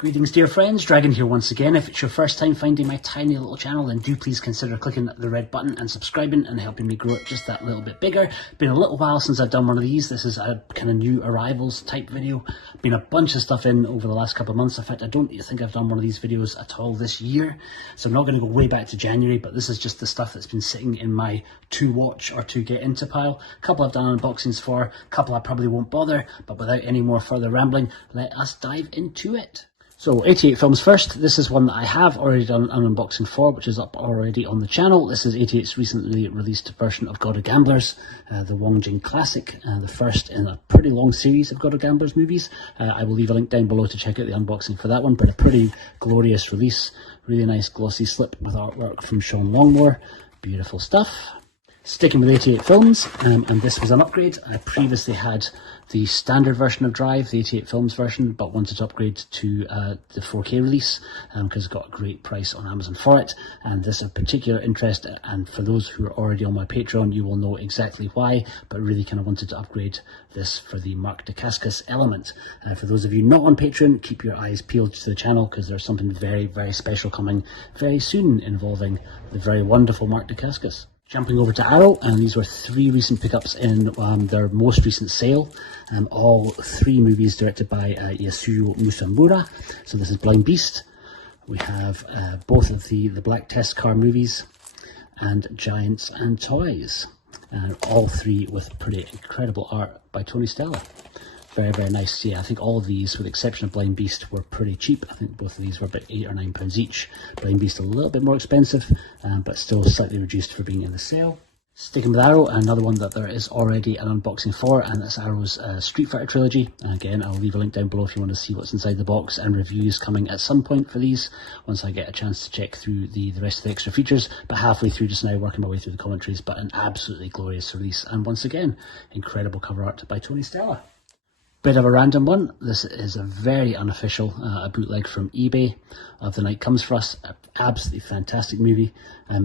Greetings dear friends, Dragon here once again. If it's your first time finding my tiny little channel, then do please consider clicking the red button and subscribing and helping me grow it just that little bit bigger. Been a little while since I've done one of these. This is a kind of new arrivals type video. Been a bunch of stuff in over the last couple of months. In fact, I don't think I've done one of these videos at all this year. So I'm not going to go way back to January, but this is just the stuff that's been sitting in my to watch or to get into pile. A couple I've done unboxings for, a couple I probably won't bother, but without any more further rambling, let us dive into it. So 88 Films first. This is one that I have already done an unboxing for, which is up already on the channel. This is 88's recently released version of God of Gamblers, the Wong Jing classic, the first in a pretty long series of God of Gamblers movies. I will leave a link down below to check out the unboxing for that one, but a pretty glorious release. Really nice glossy slip with artwork from Sean Longmore. Beautiful stuff. Sticking with 88 Films, and this was an upgrade. I previously had the standard version of Drive, the 88 Films version, but wanted to upgrade to the 4K release because it got a great price on Amazon for it. And this is of particular interest, and for those who are already on my Patreon, you will know exactly why, but really kind of wanted to upgrade this for the Mark Dacascos element. For those of you not on Patreon, keep your eyes peeled to the channel because there's something very, very special coming very soon involving the very wonderful Mark Dacascos. Jumping over to Arrow, and these were three recent pickups in their most recent sale. All three movies directed by Yasuo Musambura. So this is Blind Beast. We have both of the Black Test Car movies and Giants and Toys. All three with pretty incredible art by Tony Stella. Very, very nice. Yeah, I think all of these, with the exception of Blind Beast, were pretty cheap. I think both of these were about £8 or £9 each. Blind Beast a little bit more expensive, but still slightly reduced for being in the sale. Sticking with Arrow, another one that there is already an unboxing for, and that's Arrow's Street Fighter trilogy. Again, I'll leave a link down below if you want to see what's inside the box, and reviews coming at some point for these, once I get a chance to check through the rest of the extra features. But halfway through just now, working my way through the commentaries, but an absolutely glorious release. And once again, incredible cover art by Tony Stella. Bit of a random one. This is a very unofficial, a bootleg from eBay of The Night Comes For Us. An absolutely fantastic movie.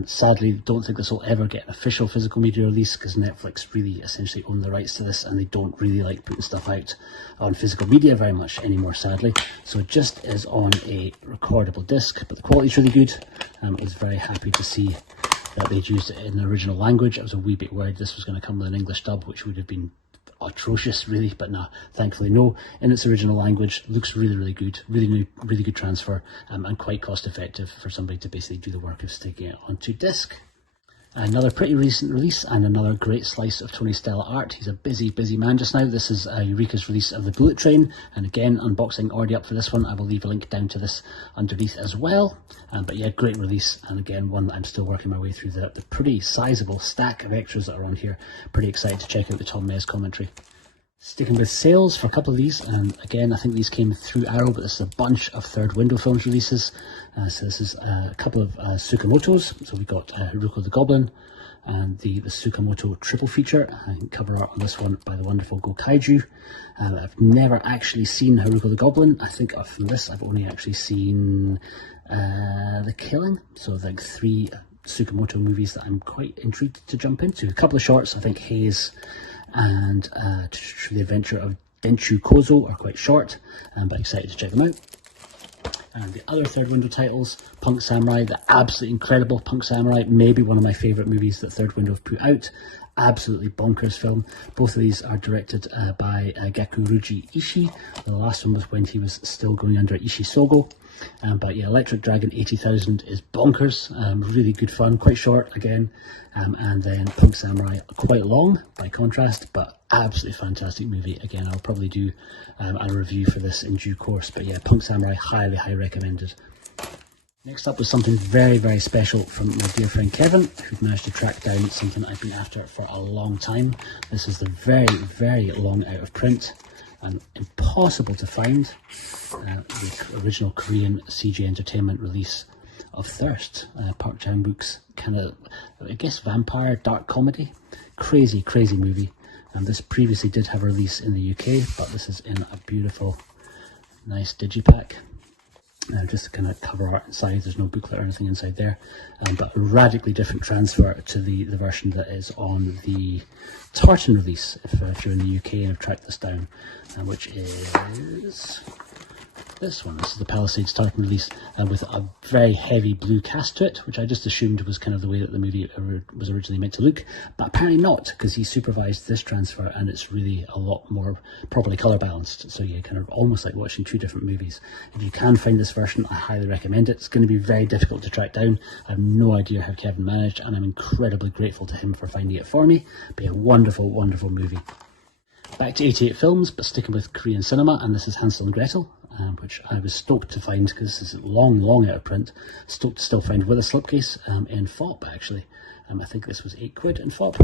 Sadly, don't think this will ever get an official physical media release because Netflix really essentially own the rights to this, and they don't really like putting stuff out on physical media very much anymore, sadly. So it just is on a recordable disc, but the quality's really good. I was very happy to see that they'd used it in the original language. I was a wee bit worried this was going to come with an English dub, which would have been atrocious really, but no, thankfully no. In its original language, looks really, really good, really good transfer, and quite cost effective for somebody to basically do the work of sticking it onto disc. Another pretty recent release and another great slice of Tony Stella art. He's a busy man just now. This is Eureka's release of the Bullet Train, and again, unboxing already up for this one. I will leave a link down to this underneath as well. But yeah, great release, and again, one that I'm still working my way through the pretty sizable stack of extras that are on here. Pretty excited to check out the Tom Mes commentary. Sticking with sales for a couple of these, and again, I think these came through Arrow, but this is a bunch of Third Window Films releases. So this is a couple of Tsukamoto's. So we got Haruko the Goblin and the Tsukamoto triple feature. I think cover art on this one by the wonderful Go Kaiju. I've never actually seen Haruko the Goblin. I think from this I've only actually seen The Killing. So like three Tsukamoto movies that I'm quite intrigued to jump into. A couple of shorts, I think Haze and The Adventure of Denshu Kozo are quite short, but excited to check them out. And the other Third Window titles, Punk Samurai, the absolutely incredible Punk Samurai, maybe one of my favourite movies that Third Window have put out. Absolutely bonkers film. Both of these are directed by Gakuruji Ishii. The last one was when he was still going under Ishii Sogo. But yeah, Electric Dragon 80,000 is bonkers, really good fun, quite short again, and then Punk Samurai, quite long by contrast, but absolutely fantastic movie. Again, I'll probably do a review for this in due course, but yeah, Punk Samurai, highly recommended. Next up was something very special from my dear friend Kevin, who managed to track down something I've been after for a long time. This is the very long out of print and impossible to find, the original Korean CJ Entertainment release of Thirst, Park Chan-wook's kind of, I guess, vampire dark comedy. Crazy movie. And this previously did have a release in the UK, but this is in a beautiful, nice digipack. Just kind of cover art inside, there's no booklet or anything inside there, but a radically different transfer to the version that is on the Tartan release, if you're in the UK and have tracked this down, which is this one. This is the Palisades Tartan release with a very heavy blue cast to it, which I just assumed was kind of the way that the movie was originally meant to look, but apparently not, because he supervised this transfer and it's really a lot more properly colour balanced. So yeah, kind of almost like watching two different movies. If you can find this version, I highly recommend it. It's going to be very difficult to track down. I have no idea how Kevin managed, and I'm incredibly grateful to him for finding it for me. But yeah, wonderful, wonderful movie. Back to 88 films, but sticking with Korean cinema, and this is Hansel and Gretel, which I was stoked to find because this is long, long out of print. Stoked to still find with a slipcase in FOP, actually. I think this was £8 in FOP.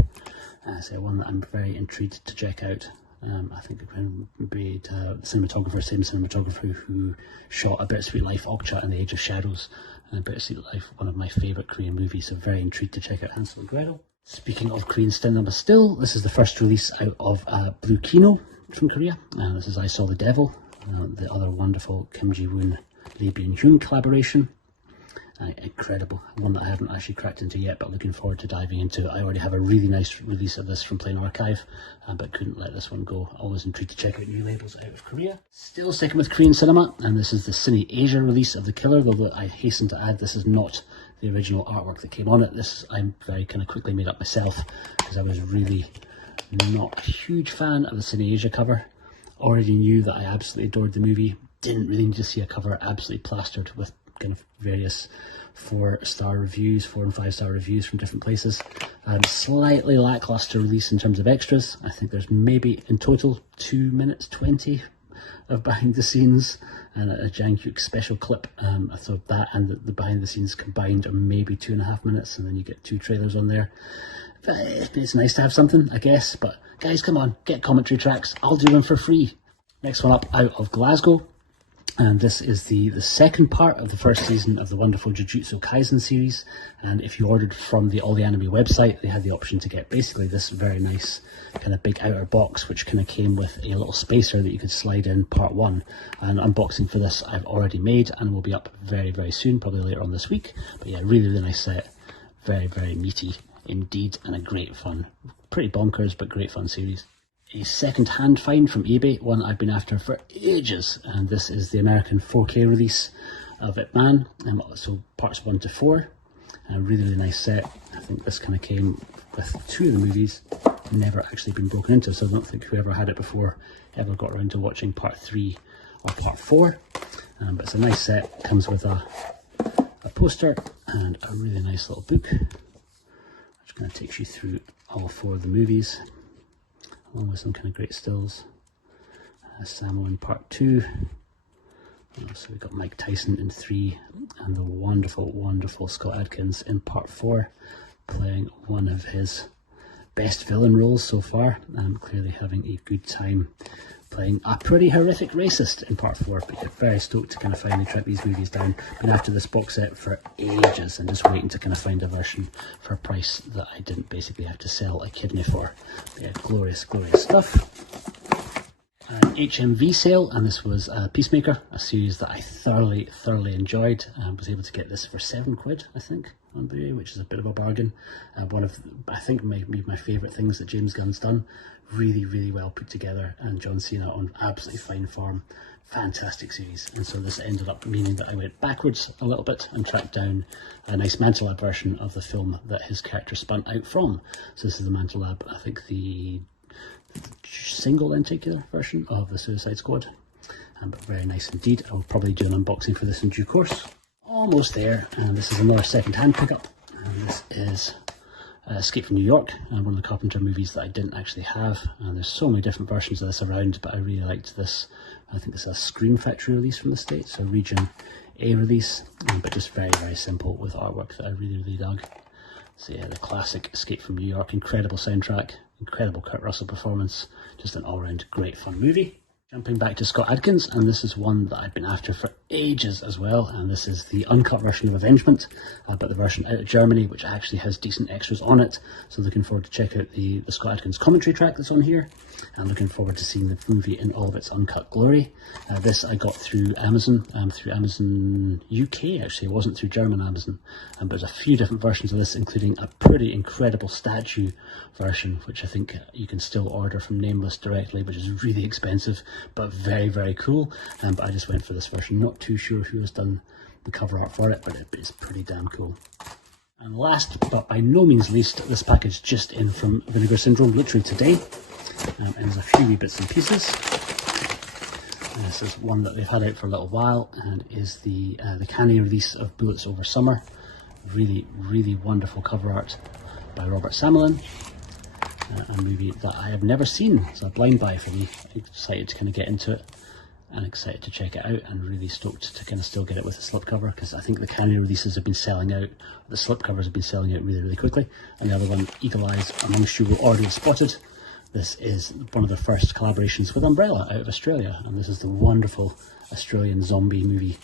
So one that I'm very intrigued to check out. I think it would be the cinematographer, same cinematographer who shot A Bittersweet Life, Okja and the Age of Shadows. Bittersweet Life, one of my favourite Korean movies, so very intrigued to check out Hansel and Gretel. Speaking of Korean cinema still, this is the first release out of Blue Kino from Korea. This is I Saw the Devil, the other wonderful Kim Ji-woon, Lee Byung-hun collaboration. Incredible, one that I haven't actually cracked into yet, but looking forward to diving into. I already have a really nice release of this from Plain Archive, but couldn't let this one go. Always intrigued to check out new labels out of Korea. Still sticking with Korean cinema, and this is the Cine Asia release of The Killer, though I hasten to add this is not the original artwork that came on it. This I'm very kind of quickly made up myself, because I was really not a huge fan of the Cine Asia cover. Already knew that I absolutely adored the movie. Didn't really need to see a cover absolutely plastered with kind of various 4-star reviews, 4 and 5-star reviews from different places. Slightly lackluster release in terms of extras. I think there's maybe in total 2 minutes 20 of behind the scenes and a Janghyuk special clip. I thought that and the behind the scenes combined are maybe 2.5 minutes, and then you get 2 trailers on there. But it's nice to have something, I guess. But guys, come on, get commentary tracks. I'll do them for free. Next one up, out of Glasgow. And this is the second part of the first season of the wonderful Jujutsu Kaisen series. And if you ordered from the All the Anime website, they had the option to get basically this very nice kind of big outer box, which kind of came with a little spacer that you could slide in part 1. And unboxing for this I've already made and will be up very, very soon, probably later on this week. But yeah, really, really nice set. Very, very meaty indeed, and a great fun. Pretty bonkers, but great fun series. A second-hand find from eBay, one I've been after for ages, and this is the American 4K release of Ip Man, so parts 1 to 4. A really, really nice set. I think this kind of came with 2 of the movies, never actually been broken into, so I don't think whoever had it before ever got around to watching part 3 or part 4. But it's a nice set, comes with a poster and a really nice little book, which kind of takes you through all 4 of the movies, along with some kind of great stills. Samo in part 2. So we've got Mike Tyson in 3, and the wonderful, wonderful Scott Adkins in part 4, playing one of his best villain roles so far. Clearly having a good time playing a pretty horrific racist in part 4, but yeah, very stoked to kind of finally track these movies down. Been after this box set for ages and just waiting to kind of find a version for a price that I didn't basically have to sell a kidney for. But yeah, glorious, glorious stuff. An HMV sale, and this was Peacemaker, a series that I thoroughly enjoyed. Was able to get this for £7, I think, on Bluray, which is a bit of a bargain. One of, I think, my favourite things that James Gunn's done. Really, really well put together, and John Cena on absolutely fine form. Fantastic series. And so this ended up meaning that I went backwards a little bit and tracked down a nice Mantelab version of the film that his character spun out from. So this is the Mantelab, I think the single lenticular version of the Suicide Squad, but very nice indeed. I'll probably do an unboxing for this in due course. Almost there, and this is another second-hand pickup, and this is Escape from New York, and one of the Carpenter movies that I didn't actually have, and there's so many different versions of this around, but I really liked this. I think it's a Scream Factory release from the States, so Region A release, but just very, very simple with artwork that I really, really dug. So yeah, the classic Escape from New York, incredible soundtrack, incredible Kurt Russell performance, just an all-round great fun movie. Jumping back to Scott Adkins, and this is one that I've been after for ages as well, and this is the uncut version of Avengement, but the version out of Germany, which actually has decent extras on it, so looking forward to check out the Scott Adkins commentary track that's on here, and looking forward to seeing the movie in all of its uncut glory. This I got through Amazon UK, actually. It wasn't through German Amazon, but there's a few different versions of this, including a pretty incredible statue version, which I think you can still order from Nameless directly, which is really expensive. but very, very cool. But I just went for this version. Not too sure who has done the cover art for it, but it is pretty damn cool. And last, but by no means least, this package just in from Vinegar Syndrome, literally today. And there's a few wee bits and pieces. And this is one that they've had out for a little while, and is the Kani release of Bullets Over Summer. Really, really wonderful cover art by Robert Samelin. A movie that I have never seen. It's a blind buy for me. I'm excited to kind of get into it and excited to check it out, and really stoked to kind of still get it with a slipcover, because I think the Kani releases have been selling out, the slipcovers have been selling out really, really quickly. And the other one, Eagle Eyes, amongst you will already have spotted. This is one of the first collaborations with Umbrella out of Australia, and this is the wonderful Australian zombie movie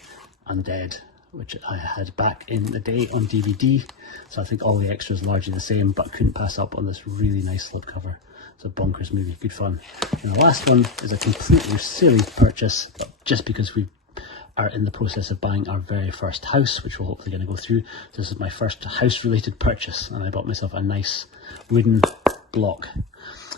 Undead, which I had back in the day on DVD. So I think all the extras largely the same, but couldn't pass up on this really nice slipcover. It's a bonkers movie, good fun. And the last one is a completely silly purchase, but just because we are in the process of buying our very first house, which we're hopefully going to go through. This is my first house-related purchase, and I bought myself a nice wooden block,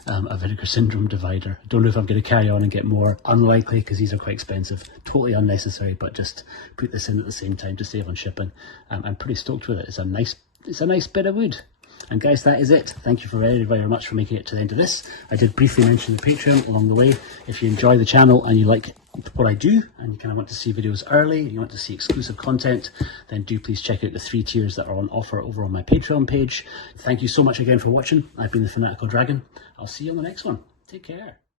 a Vinegar Syndrome divider. Don't know if I'm going to carry on and get more. Unlikely, because these are quite expensive. Totally unnecessary, but just put this in at the same time to save on shipping. I'm pretty stoked with it. It's a nice bit of wood. And guys, that is it. Thank you very, very much for making it to the end of this. I did briefly mention the Patreon along the way. If you enjoy the channel and you like what I do, and you kind of want to see videos early, you want to see exclusive content, then do please check out the 3 tiers that are on offer over on my Patreon page. Thank you so much again for watching. I've been the Fanatical Dragon. I'll see you on the next one. Take care.